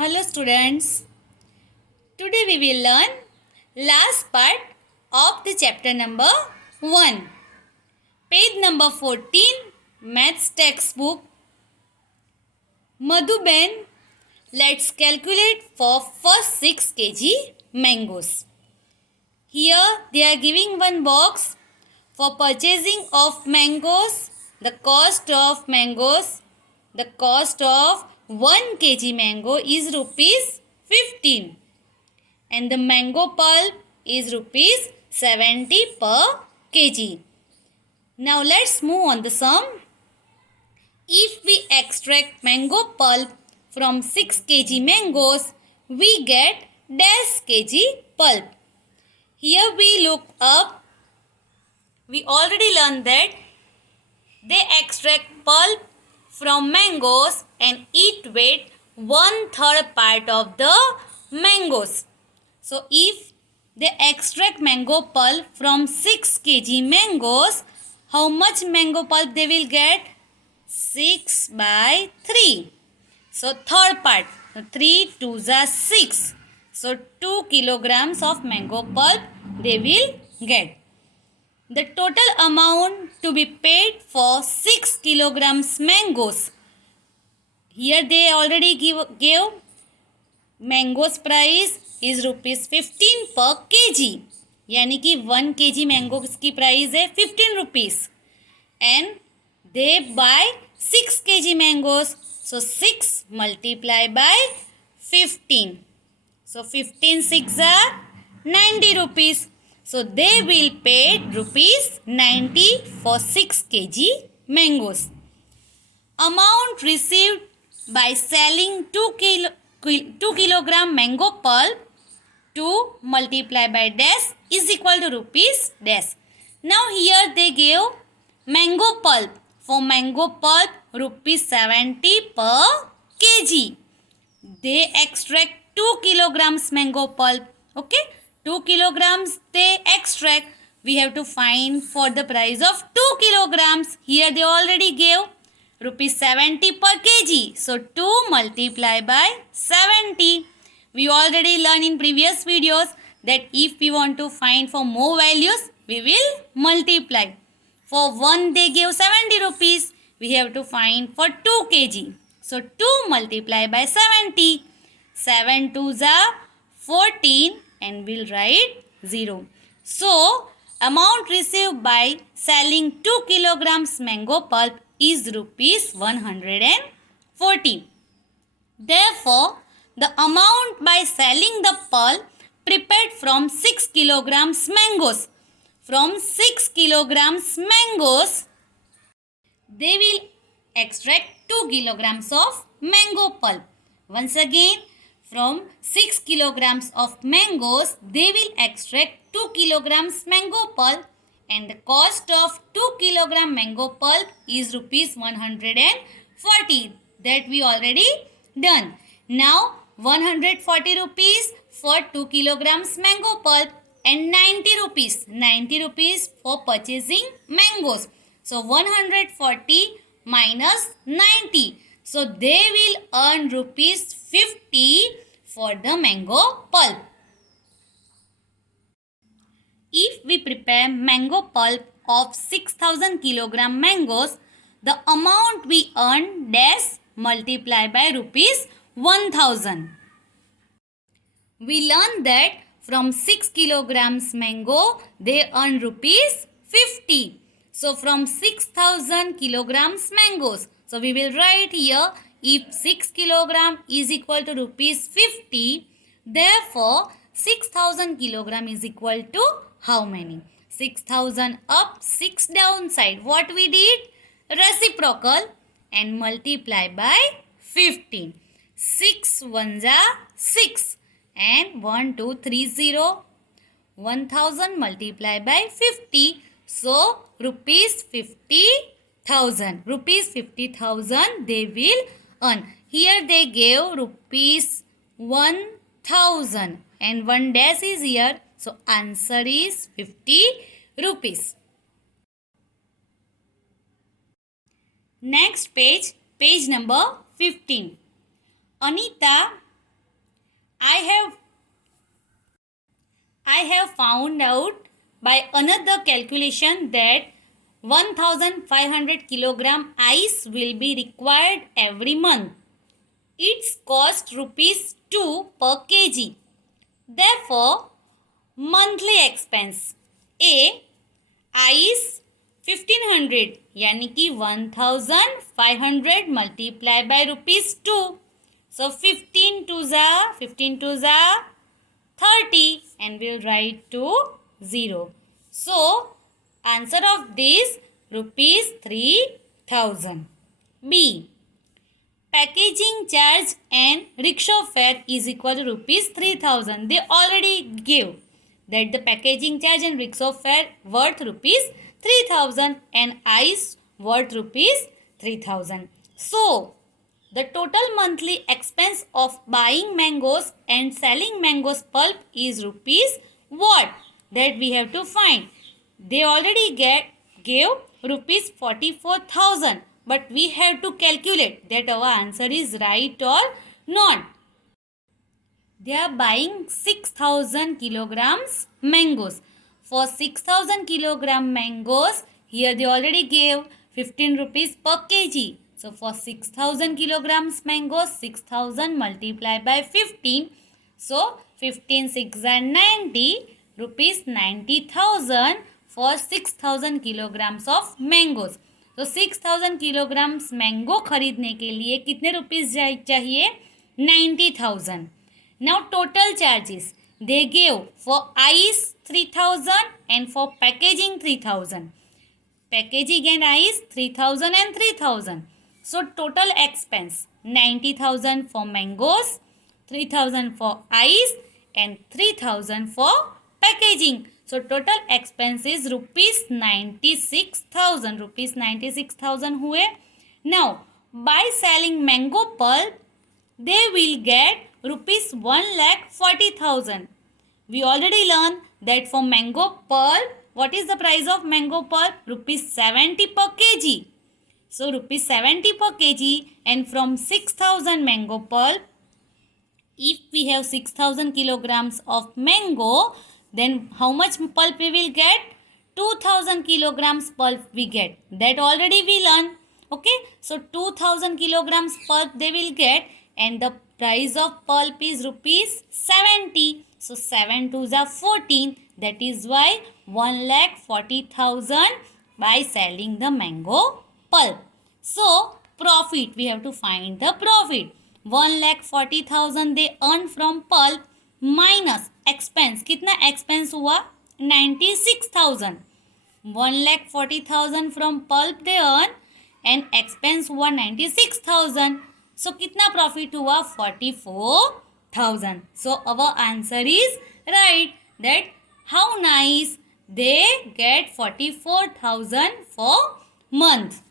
Hello students. Today we will learn last part of the chapter number 1. Page number 14, maths textbook. Madhuben, let's calculate for first 6 kg mangoes. Here they are giving one box for purchasing of mangoes. The cost of 1 kg mango is rupees 15 and the mango pulp is rupees 70 per kg. Now let's move on the sum. If we extract mango pulp from 6 kg mangoes, we get dash kg pulp. Here we look up. We already learned that they extract pulp from mangoes and it weight 1/3 part of the mangoes. So if they extract mango pulp from 6 kg mangoes, how much mango pulp they will get? 6/3. So third part, 3 2s are 6. So 2 kilograms of mango pulp they will get. The total amount to be paid for 6 kilograms mangoes. Here they already gave mangoes price is rupees 15 per kg. यानी कि 1 kg mangoes की price है 15 rupees. And they buy 6 kg mangoes. So 6 multiplied by 15. So 15 6 are 90 rupees. So they will pay rupees 90 for 6 kg mangoes. Amount received by selling 2 kilogram mango pulp 2 multiplied by dash is equal to rupees dash. Now here they gave mango pulp. For mango pulp rupees 70 per kg. They extract 2 kilograms mango pulp. Okay. 2 kilograms they extract. We have to find for the price of 2 kilograms. Here they already gave rupees 70 per kg. So 2 multiplied by 70. We already learned in previous videos that if we want to find for more values, we will multiply. For 1 they gave 70 rupees. We have to find for 2 kg. So 2 multiplied by 70. 7 2s are 14 and we'll write 0. So amount received by selling 2 kilograms mango pulp is rupees 140. Therefore, the amount by selling the pulp prepared from 6 kilograms mangoes. From 6 kilograms mangoes, they will extract 2 kilograms of mango pulp. Once again, from 6 kilograms of mangoes, they will extract 2 kilograms mango pulp and the cost of 2 kilogram mango pulp is rupees 140. That we already done. Now 140 rupees for 2 kilograms mango pulp and 90 rupees for purchasing mangoes. So 140 minus 90. So they will earn rupees 50 for the mango pulp. If we prepare mango pulp of 6000 kilogram mangoes, the amount we earn dash multiplied by rupees 1000. We learned that from 6 kilograms mango, they earn rupees 50. So from 6000 kilograms mangoes. So we will write here if 6 kilogram is equal to rupees 50. Therefore 6000 kilogram is equal to how many? 6000 up, 6 downside. What we did? Reciprocal and multiply by 15. 6 1s are 6 and 1 2 3 0. 1000 multiplied by 50. So rupees 50,000. Rupees 50,000 they will earn. Here they gave rupees 1000 and 1 dash is here. So answer is 50 rupees. Next page, page number 15. Anita I have found out by another calculation that 1500 kilogram ice will be required every month. Its cost rupees 2 per kg. Therefore, monthly expense A ice 1500 यानी कि 1500 multiplied by rupees 2. So 15 to the 30 and we'll write to 0. So answer of this rupees 3000. B packaging charge and rickshaw fare is equal to rupees 3000. They already give that the packaging charge and rickshaw fare worth rupees 3000 and ice worth rupees 3000. So the total monthly expense of buying mangoes and selling mangoes pulp is rupees what? That we have to find. They already gave rupees 44,000, but we have to calculate that our answer is right or not. They are buying 6,000 kilograms mangoes. For 6,000 kilogram mangoes, here they already gave 15 rupees per kg. So for 6,000 kilograms mangoes, 6,000 multiplied by 15. So 15 6 are 90 rupees 90,000 for 6,000 kilograms of mangoes. तो 6,000 kilograms mango खरीदने के लिए कितने rupees चाहिए? 90,000. Now total charges they gave for ice 3,000 and for packaging 3,000. Packaging and ice 3,000 and 3,000. So total expense 90,000 for mangoes, 3,000 for ice and 3,000 for packaging. So total expense is rupees 96,000. Rupees 96,000 हुए. Now by selling mango pulp they will get rupees 1,40,000. We already learned that for mango pulp, what is the price of mango pulp? Rupees 70 per kg. So rupees 70 per kg, and from 6,000 mango pulp, if we have 6,000 kilograms of mango, then how much pulp we will get? 2,000 kilograms pulp we get. That already we learned. Okay, so 2,000 kilograms pulp they will get, and the price of pulp is rupees 70. So 7 2s are 14. That is why 1,40,000 by selling the mango pulp. So profit, we have to find the profit. 1,40,000 they earn from pulp minus expense. कितना expense हुआ? 96,000. 1,40,000 from pulp they earn and expense हुआ 96,000. So कितना profit हुआ? 44,000. So our answer is right, that how nice they get 44,000 for month.